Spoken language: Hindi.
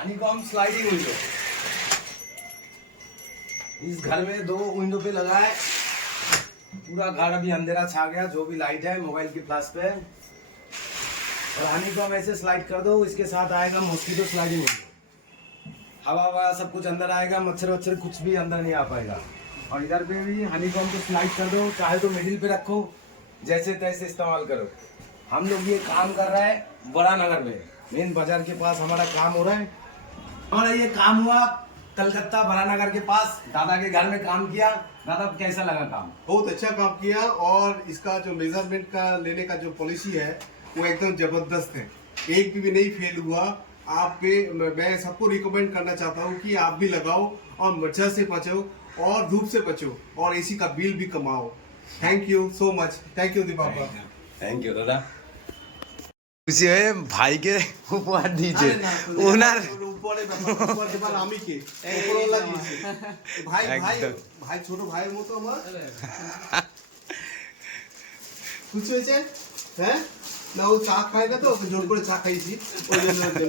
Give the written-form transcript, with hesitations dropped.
Honeycomb sliding window. इस घर में 2 विंडो पे लगा है। पूरा घर अभी अंधेरा छा गया, जो भी लाइट है मोबाइल की फ्लैश पे। और हनीकॉम ऐसे स्लाइड कर दो, इसके साथ आएगा मॉस्किटो स्लाइडिंग विंडो। हवा ववा सब कुछ अंदर आएगा, मच्छर वच्छर कुछ भी अंदर नहीं आ पाएगा। और इधर पे भी हनीकॉम को स्लाइड कर दो, चाहे तो मिडिल पे रखो, जैसे तैसे इस्तेमाल करो। हम लोग ये काम कर रहे हैं बड़ा नगर में, मेन बाजार के पास हमारा काम हो रहा है। और ये काम हुआ कलकत्ता बड़ा नगर के पास, दादा के घर में काम किया। दादा कैसा लगा काम? बहुत अच्छा काम किया। और इसका जो मेजरमेंट का लेने का जो पॉलिसी है वो एकदम जबरदस्त है, एक भी नहीं फेल हुआ। आप पे मैं सबको रिकमेंड करना चाहता हूँ कि आप भी लगाओ और मच्छर से बचो और धूप से बचो और एसी का बिल भी कमाओ। Thank you so much. Thank you दीपापा। थैंक यू दादा। खुशी है भाई के উপহার দিয়েছে ওনার উপরে ব্যাপার ব্যাপার আমি কে উপরওয়ালা দিয়েছে। ভাই ভাই ভাই ছোট ভাইয়ের মতো আমার। খুশি হয়েছে? হ্যাঁ না, ও চা খায় না তো ওকে জোর করে চা খাইছি ওই জন্য।